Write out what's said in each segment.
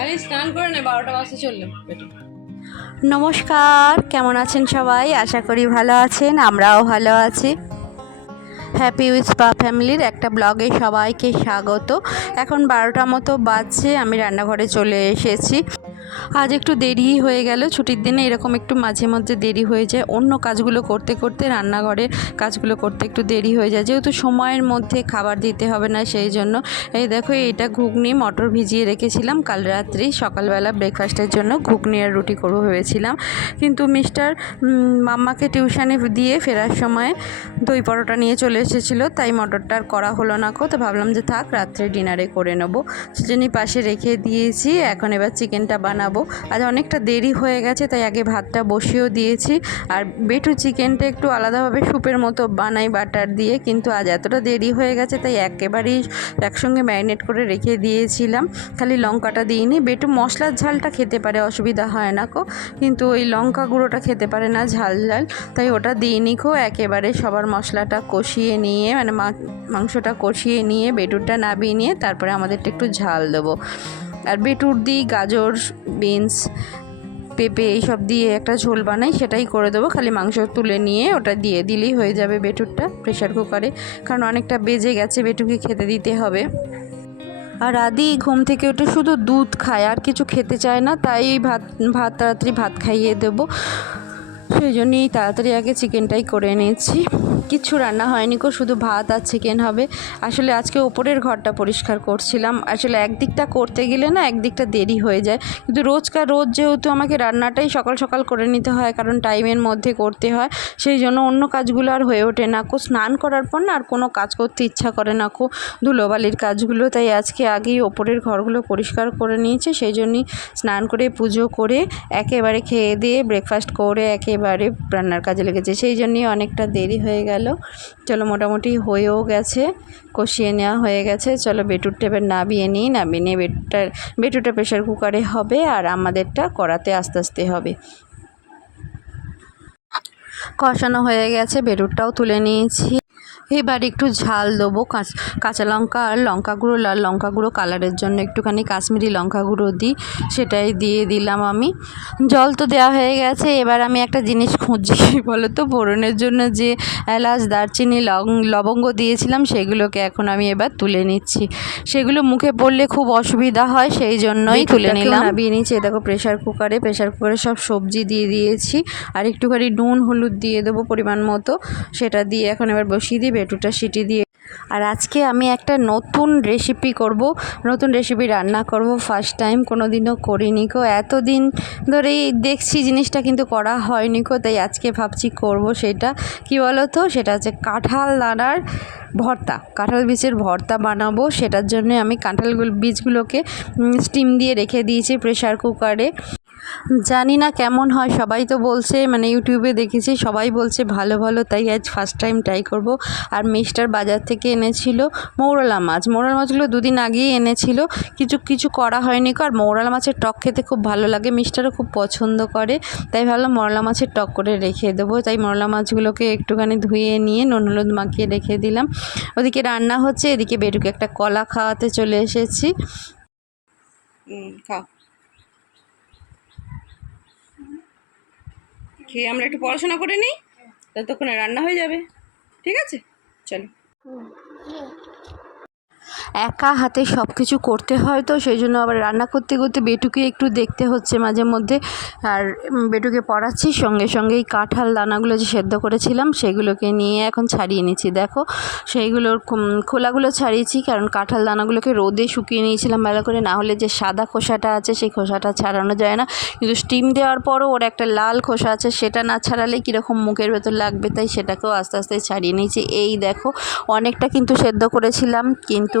আরে স্নান করে নে বারোটা বাসে নমস্কার কেমন আছেন সবাই? আশা করি ভালো আছেন আমরাও ভালো আছি। হ্যাপি উইথ পা ফ্যামিলির একটা ব্লগে সবাইকে স্বাগত। এখন বারোটা মতো বাজছে আমি রান্নাঘরে চলে এসেছি। আজ একটু দেরি হয়ে গেল। ছুটির দিনে এরকম একটু মাঝে মধ্যে দেরি হয়ে যায়। অন্য কাজগুলো করতে করতে রান্নাঘরের কাজগুলো করতে একটু দেরি হয়ে যায়। যেহেতু সময়ের মধ্যে খাবার দিতে হবে না সেই জন্য। এই দেখো এটা ঘুগনি, মটর ভিজিয়ে রেখেছিলাম। কাল রাত্রি সকালবেলা ব্রেকফাস্টের জন্য ঘুগনি আর রুটি করব ভেবেছিলাম। কিন্তু মিস্টার মাম্মাকে টিউশানে দিয়ে ফেরার সময় দই পরোটা নিয়ে চলে এসেছিল। তাই মটরটা আর করা হলো না কো। তো ভাবলাম যে থাক, রাত্রে ডিনারে করে নেব। সেজন্যই পাশে রেখে দিয়েছি। এখন এবার চিকেনটা বানাবো। আজ অনেকটা দেরি হয়ে গেছে, তাই আগে ভাতটা বসিয়েও দিয়েছি। আর বেটু চিকেনটা একটু আলাদাভাবে স্যুপের মতো বানাই বাটার দিয়ে, কিন্তু আজ এতটা দেরি হয়ে গেছে, তাই একেবারেই একসঙ্গে ম্যারিনেট করে রেখে দিয়েছিলাম। খালি লঙ্কাটা দিইনি। বেটু মশলার ঝালটা খেতে পারে, অসুবিধা হয় না কো। কিন্তু ওই লঙ্কা গুঁড়োটা খেতে পারে না ঝাল ঝাল, তাই ওটা দিইনি খো একেবারে সবার মশলাটা কষিয়ে নিয়ে মানে মাংসটা কষিয়ে নিয়ে, বেটুরটা নাবিয়ে নিয়ে, তারপরে আমাদেরটা একটু ঝাল দেবো। আর বেটুর দিই গাজর, বিনস, পেঁপে এইসব দিয়ে একটা ঝোল বানাই, সেটাই করে দেবো। খালি মাংস তুলে নিয়ে ওটা দিয়ে দিলেই হয়ে যাবে বেটুরটা প্রেশার কুকারে। কারণ অনেকটা বেজে গেছে বেটুকে খেতে দিতে হবে। আর আদি ঘুম থেকে উঠে শুধু দুধ খায়, আর কিছু খেতে চায় না, তাই ভাত ভাত তাড়াতাড়ি ভাত খাইয়ে দেবো। সেই জন্যই তাড়াতাড়ি আগে চিকেনটাই করে নিয়েছি কিচ্ছু রান্না হয়নি কো শুধু ভাত আর চিকেন হবে। আসলে আজকে ওপরের ঘরটা পরিষ্কার করছিলাম। আসলে একদিকটা করতে গেলে না একদিকটা দেরি হয়ে যায়। কিন্তু রোজকার রোজ যেহেতু আমাকে রান্নাটাই সকাল সকাল করে নিতে হয়, কারণ টাইমের মধ্যে করতে হয়, সেই জন্য অন্য কাজগুলো আর হয়ে ওঠে না কো। স্নান করার পর না আর কোনো কাজ করতে ইচ্ছা করে না কো। ধুলোবালির কাজগুলো তাই আজকে আগেই ওপরের ঘরগুলো পরিষ্কার করে নিয়েছে, সেই জন্যই স্নান করে পুজো করে একেবারে খেয়ে দিয়ে ব্রেকফাস্ট করে একেবারে রান্নার কাজে লেগেছে। সেই জন্যই অনেকটা দেরি হয়ে গেল। চলো মোটামুটি হয়েও গেছে, কষিয়ে নেওয়া হয়ে গেছে। চলো বেটুরটা এবার নামিয়ে নিই নামিয়ে নিয়ে বেটুটা বেটুটা প্রেশার কুকারে হবে আর আমাদেরটা করাতে আস্তে আস্তে হবে। কষানো হয়ে গেছে, বেটুরটাও তুলে নিয়েছি। এবার একটু ঝাল দেবো। কাঁচ- কাঁচা লঙ্কা আর লঙ্কা গুঁড়ো লাল লঙ্কা গুঁড়ো কালারের জন্য একটুখানি কাশ্মীরি লঙ্কা গুঁড়ো দিই সেটাই দিয়ে দিলাম আমি। জল তো দেওয়া হয়ে গেছে এবার আমি একটা জিনিস খুঁজছি বলো তো ফোড়নের জন্য যে এলাচ দারচিনি লং লবঙ্গ দিয়েছিলাম সেগুলোকে এখন আমি এবার তুলে নিচ্ছি। সেগুলো মুখে পড়লে খুব অসুবিধা হয় সেই জন্যই তুলে নিলাম। নাবিয়ে নিচ্ছি দেখো প্রেশার কুকারে প্রেশার কুকারে সব সবজি দিয়ে দিয়েছি। আর একটুখানি নুন হলুদ দিয়ে দেবো পরিমাণ মতো সেটা দিয়ে এখন এবার বসিয়ে দিই বেটুটা সিটি দিয়ে। আর আজকে আমি একটা নতুন রেসিপি করব। নতুন রেসিপি রান্না করব। ফার্স্ট টাইম কোনো দিনও করিনি কো এতদিন ধরেই দেখছি জিনিসটা কিন্তু করা হয়নি কো তাই আজকে ভাবছি করব সেটা। কি বলো তো সেটা হচ্ছে কাঁঠাল দানার ভর্তা। কাঁঠাল বীজের ভর্তা বানাবো। সেটার জন্য আমি কাঁঠালগুলো বীজগুলোকে স্টিম দিয়ে রেখে দিয়েছি প্রেশার কুকারে জানি না কেমন হয়, সবাই তো বলছে মানে ইউটিউবে দেখেছি, সবাই বলছে ভালো ভালো, তাই আজ ফার্স্ট টাইম ট্রাই করব। আর মিস্টার বাজার থেকে এনেছিল মৌরলা মাছ। মৌরলা মাছগুলো দুদিন আগেই এনেছিল, কিছু কিছু করা হয়নি আর মৌরলা মাছের টক খেতে খুব ভালো লাগে মিস্টারও খুব পছন্দ করে, তাই ভাবলাম মরলা মাছের টক করে রেখে দেবো। তাই মরলা মাছগুলোকে একটুখানি ধুয়ে নিয়ে নুন হলুদ মাখিয়ে রেখে দিলাম। ওদিকে রান্না হচ্ছে, এদিকে বেটুকে একটা কলা খাওয়াতে চলে এসেছি। খাও। খেয়ে আমরা একটু পড়াশোনা করে নিই ততক্ষণে রান্না হয়ে যাবে। ঠিক আছে? চলো। একা হাতে সব কিছু করতে হয় তো, সেই জন্য আবার রান্না করতে করতে বেটুকে একটু দেখতে হচ্ছে মাঝে মধ্যে। আর বেটুকে পড়াচ্ছি, সঙ্গে সঙ্গে এই কাঁঠাল দানাগুলো যে সেদ্ধ করেছিলাম সেগুলোকে নিয়ে এখন ছাড়িয়ে নিচ্ছি। দেখো সেইগুলোর খোলাগুলো ছাড়িয়েছি, কারণ কাঁঠাল দানাগুলোকে রোদে শুকিয়ে নিয়েছিলাম ভালো করে। না হলে যে সাদা খোসাটা আছে, সেই খোসাটা ছাড়ানো যায় না। কিন্তু স্টিম দেওয়ার পরও ওর একটা লাল খোসা আছে, সেটা না ছাড়ালে কীরকম মুখের ভেতর লাগবে? তাই সেটাকেও আস্তে আস্তে ছাড়িয়ে নিয়েছি। এই দেখো, অনেকটা কিন্তু সেদ্ধ করেছিলাম, কিন্তু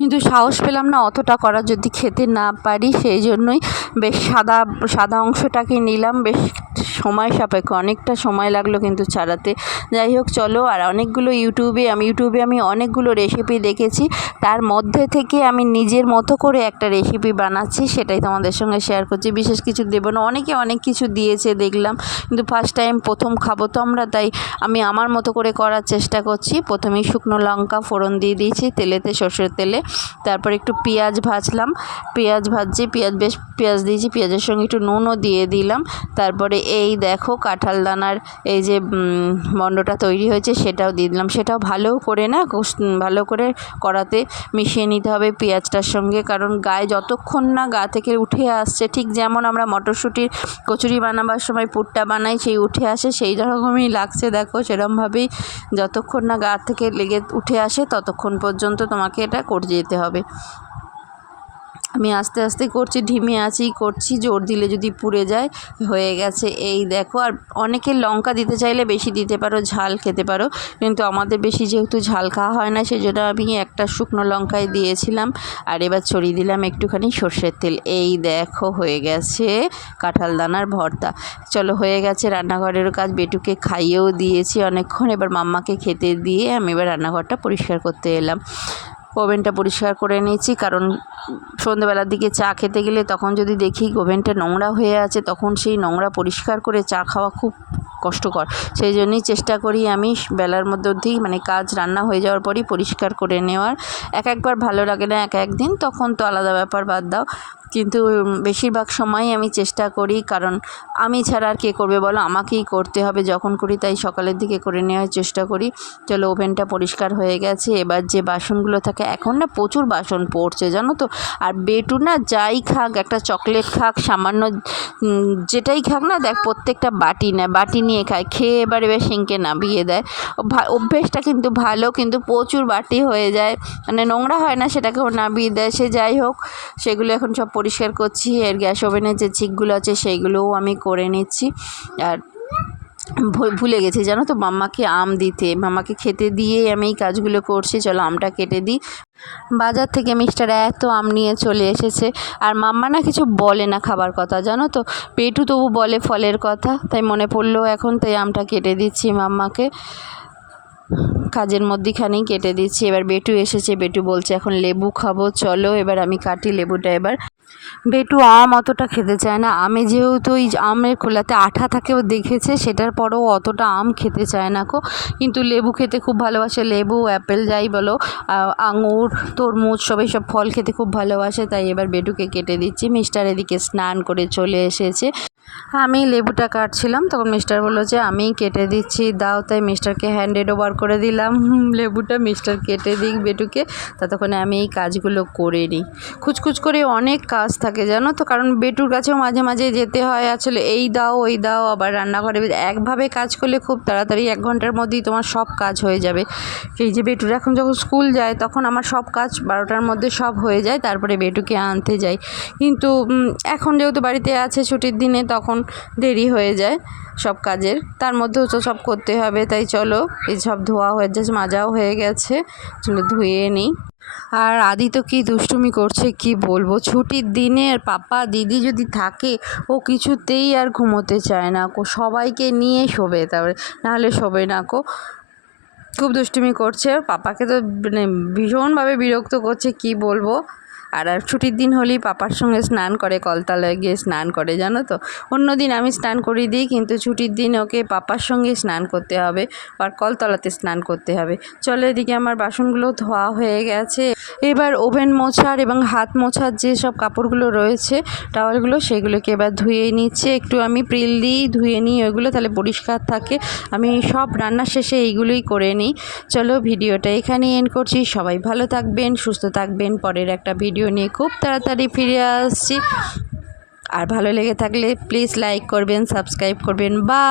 কিন্তু সাহস পেলাম না অতটা করা। যদি খেতে না পারি, সেই জন্যই বেশ সাদা সাদা অংশটাকে নিলাম। বেশ সময় সাপেক্ষ, অনেকটা সময় লাগল কিন্তু ছাড়াতে। যাই হোক, চলো, আর অনেকগুলো ইউটিউবে, আমি ইউটিউবে আমি অনেকগুলো রেসিপি দেখেছি। তার মধ্যে থেকে আমি নিজের মতো করে একটা রেসিপি বানাচ্ছি, সেটাই তোমাদের সঙ্গে শেয়ার করছি। বিশেষ কিছু দেবো না, অনেকে অনেক কিছু দিয়েছে দেখলাম। কিন্তু ফার্স্ট টাইম প্রথম খাব তো আমরা, তাই আমি আমার মতো করে করার চেষ্টা করছি। প্রথমেই শুকনো লঙ্কা ফোড়ন দিয়ে দিয়েছি, তেলেতে সর্ষের তেলে। তারপর একটু পেঁয়াজ ভাজলাম। পেঁয়াজ ভাজছি, পেঁয়াজ বেশ পেঁয়াজ দিয়েছি, পেঁয়াজের সঙ্গে একটু নুনও দিয়ে দিলাম। তারপরে এই দেখো কাঁঠাল দানার এই যে মণ্ডটা তৈরি হয়েছে সেটাও দিয়ে দিলাম। সেটাও ভালো করে না ভালো করে কড়াতে মিশিয়ে নিতে হবে পেঁয়াজটার সঙ্গে। কারণ গায়ে যতক্ষণ না গা থেকে উঠে আসছে, ঠিক যেমন আমরা মটরশুঁটির কচুরি বানাবার সময় পুরটা বানাই, সেই উঠে আসে, সেই রকমই লাগছে দেখো সেরকমভাবেই যতক্ষণ না গা থেকে লেগে উঠে আসে, ততক্ষণ পর্যন্ত তোমাকে এটা করে যেতে হবে। আমি আস্তে আস্তে করছি, ঢিমে আছি, করছি, জোর দিলে যদি পুড়ে যায়, হয়ে গেছে। এই দেখো, আর অনেকে লঙ্কা দিতে চাইলে বেশি দিতে পারো, ঝাল খেতে পারো। কিন্তু আমাদের বেশি যেহেতু ঝাল খাওয়া হয় না সেই জন্য আমি একটা শুকনো লঙ্কায় দিয়েছিলাম। আর এবার ছড়িয়ে দিলাম একটুখানি সর্ষের তেল। এই দেখো, হয়ে গেছে কাঁঠাল দানার ভর্তা। চলো, হয়ে গেছে রান্নাঘরেরও কাজ। বেটুকে খাইয়েও দিয়েছি অনেকক্ষণ। এবার মাম্মাকে খেতে দিয়ে আমি এবার রান্নাঘরটা পরিষ্কার করতে এলাম। ওভেনটা পরিষ্কার করে নিয়েছি, কারণ সন্ধেবেলার দিকে চা খেতে গেলে তখন যদি দেখি ওভেনটা নোংরা হয়ে আছে, তখন সেই নোংরা পরিষ্কার করে চা খাওয়া খুব কষ্টকর। সেই জন্যই চেষ্টা করি আমি বেলার মধ্যেই মানে কাজ রান্না হয়ে যাওয়ার পরই পরিষ্কার করে নেওয়ার। এক একবার ভালো লাগে না এক একদিন, তখন তো আলাদা ব্যাপার বাদ দাও। কিন্তু বেশিরভাগ সময়ই আমি চেষ্টা করি, কারণ আমি ছাড়া আর কে করবে বলো? আমাকেই করতে হবে, যখন করি তাই সকালের দিকে করে নেওয়ার চেষ্টা করি। চলো ওভেনটা পরিষ্কার হয়ে গেছে, এবার যে বাসনগুলো থাকে, এখন না প্রচুর বাসন পড়ছে, জানো তো? আর বেটু না যাই খাক, একটা চকলেট খাক, সামান্য যেটাই খাক না, দেখ প্রত্যেকটা বাটি নেয়, বাটি নিয়ে খায়, খেয়ে এবার এবার সিঙ্কে নামিয়ে দেয়। অভ্যেসটা কিন্তু ভালো, কিন্তু প্রচুর বাটি হয়ে যায়। মানে নোংরা হয় না, সেটাকেও নামিয়ে দেয়। সে যাই হোক, সেগুলো এখন সব পরিষ্কার করছি। এর গ্যাস ওভেনের যে চিকগুলো আছে সেইগুলোও আমি করে নিচ্ছি। আর ভুলে গেছি। জানো তো, মাম্মাকে আম দিতে। মাম্মাকে খেতে দিয়ে আমি এই কাজগুলো করছি। চলো, আমটা কেটে দিই। বাজার থেকে মিস্টার এত আম নিয়ে চলে এসেছে। আর মাম্মা না কিছু বলে না খাবার কথা। জানো তো, পেটু তবু বলে ফলের কথা। তাই মনে পড়ল এখন, তাই আমটা কেটে দিচ্ছি মাম্মাকে। কাজের মধ্যেখানেই কেটে দিচ্ছি। এবার বেটু এসেছে, বেটু বলছে, এখন লেবু খাব, চলো, এবার আমি কাটি লেবুটা এবার। বেটু আম অতটা খেতে চায় না। আমে যেহেতু ওই আমের খোলাতে আঠা থাকে, ও দেখেছে, সেটার পরেও অতটা আম খেতে চায় না কো। কিন্তু লেবু খেতে খুব ভালোবাসে, লেবু, অ্যাপেল যাই বলো আঙুর, তরমুজ, সবাই সব ফল খেতে খুব ভালোবাসে, তাই এবার বেটুকে কেটে দিচ্ছি। মিস্টার এদিকে স্নান করে চলে এসেছে। আমি লেবুটা কাটছিলাম, তখন মিস্টার বলল যে, আমি কেটে দিচ্ছি, দাও। তাই মিস্টারকে হ্যান্ডেড ওভার করে দিলাম। লেবুটা মিস্টার কেটে দিক বেটুকে, ততক্ষণে আমি এই কাজগুলো করে নিই। খুচখুচ করে অনেক কাজ থাকে, জানো তো? কারণ বেটুর কাছেও মাঝে মাঝে যেতে হয়, আসলে এই দাও, ওই দাও, আবার রান্নাঘরে একভাবে কাজ করলে খুব তাড়াতাড়ি এক ঘণ্টার মধ্যেই তোমার সব কাজ হয়ে যাবে। এই যে বেটুর, এখন যখন স্কুল যায়, তখন আমার সব কাজ বারোটার মধ্যে সব হয়ে যায়, তারপরে বেটুকে আনতে যাই। কিন্তু এখন যেহেতু বাড়িতে আছে ছুটির দিনে তখন দেরি হয়ে যায় সব কাজের। তার মধ্যেও তো সব করতে হবে, তাই চলো, এই সব ধোয়া হয়ে যাচ্ছে, মাজাও হয়ে গেছে, চলো ধুয়ে নিই। আর আদি তো কী দুষ্টুমি করছে, কি বলব? ছুটির দিনে আর পাপা, দিদি যদি থাকে, ও কিছুতেই আর ঘুমোতে চায় না কো, সবাইকে নিয়ে শোবে তারপরে, নাহলে শোবে না কো। খুব দুষ্টুমি করছে পাপাকে তো মানে ভীষণভাবে বিরক্ত করছে, কি বলব? আর আর ছুটির দিন হলেই পাপার সঙ্গে স্নান করে কলতলায় গিয়ে স্নান করে, জানো তো? অন্য দিন আমি স্নান করিয়ে দিই, কিন্তু ছুটির দিন ওকে পাপার সঙ্গে স্নান করতে হবে আর কলতলাতে স্নান করতে হবে। চলো এদিকে আমার বাসনগুলো ধোয়া হয়ে গেছে। এবার ওভেন মোছার এবং হাত মোছার যে সব কাপড়গুলো রয়েছে, টাওয়ালগুলো সেগুলোকে এবার ধুয়ে নিচ্ছে। একটু আমি প্রিল দিই, ধুয়ে নিই, ওইগুলো তাহলে পরিষ্কার থাকে। আমি সব রান্নার শেষে এইগুলোই করে নিই। চলো ভিডিওটা এখানেই এন্ড করছি। সবাই ভালো থাকবেন, সুস্থ থাকবেন। পরের একটা ভিডিও নিয়ে খুব তাড়াতাড়ি ফিরে আসছি। আর ভালো লেগে থাকলে প্লিজ লাইক করবেন সাবস্ক্রাইব করবেন। বা